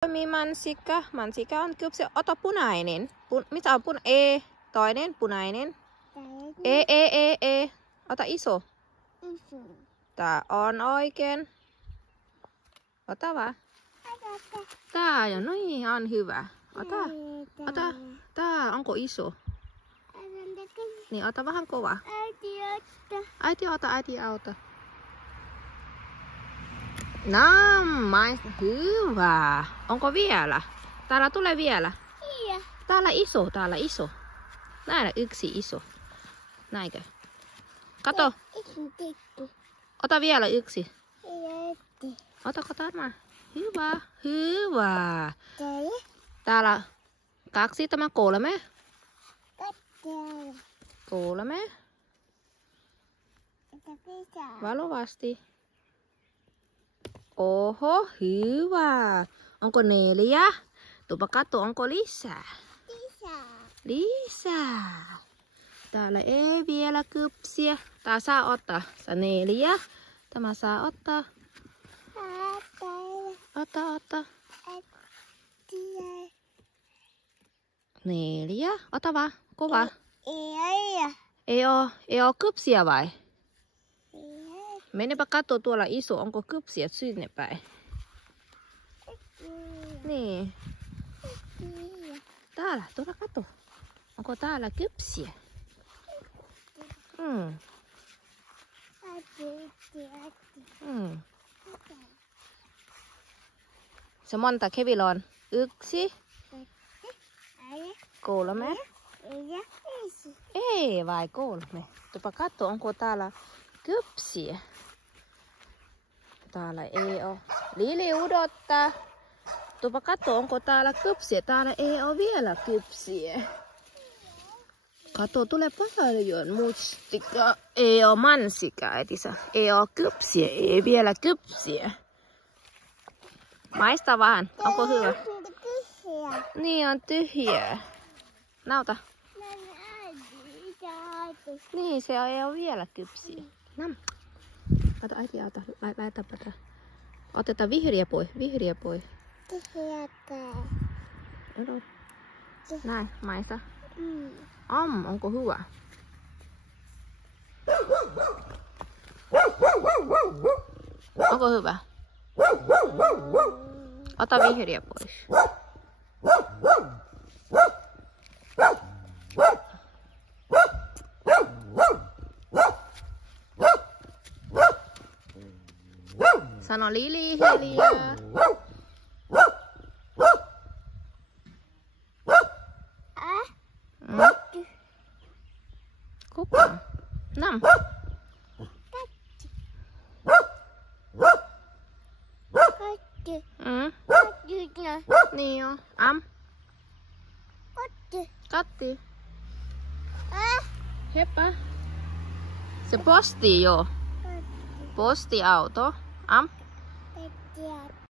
Toimii mansikka. Mansikka on kypsä. Ota punainen. Mitä on E. Toinen punainen. E. Ota iso. Tää on oikein. Ota vaan. Tää ja noin on hyvä. Ota. Tää onko iso? Niin ota vähän kova. Äiti auta. Hyvä. Onko vielä? Täällä tulee vielä. Täällä iso. Näillä yksi iso. Näinkö? Kato. Ota vielä yksi. Otako tämä? Hyvä. Täällä 2, tämä 3. 3. Valovasti. Oho, hyvä. Onko 4? Tuopa katso, onko lisää? Lisää. Täällä ei vielä kypsiä. Tää saa ottaa. 4. Tämä saa ottaa. Ota. 4. Ota vaan. Kova. Ei oo kypsiä vai? Menepä katso tuolla iso, onko kypsiä sinne päin. Niin. Tuolla katso. Onko täällä kypsiä? Se monta Kevillä on? 1, 3. Ei vai 3. Tuopa katso, onko täällä kypsiä. Täällä ei oo. Lili odottaa. Tuopa katso, onko täällä kypsiä. Täällä ei oo vielä kypsiä. Kato, tulee paljon mustikkaa. Ei oo mansikkaa, äitissä. Ei oo kypsiä. Ei vielä kypsiä. Maista vaan. Onko hyvä? Niin, on tyhjää. Nauta. Niin, se ei ole vielä kypsiä. Kato, äiti auta. Laitapa tää. Otetaan vihreä pois. Näin, maista. Onko hyvä? Onko hyvä? Ota vihreä pois. Sano Lili hiljaa. Kuka? Nam. Niin on. Katti. Heippa. Se posti jo. Postiauto.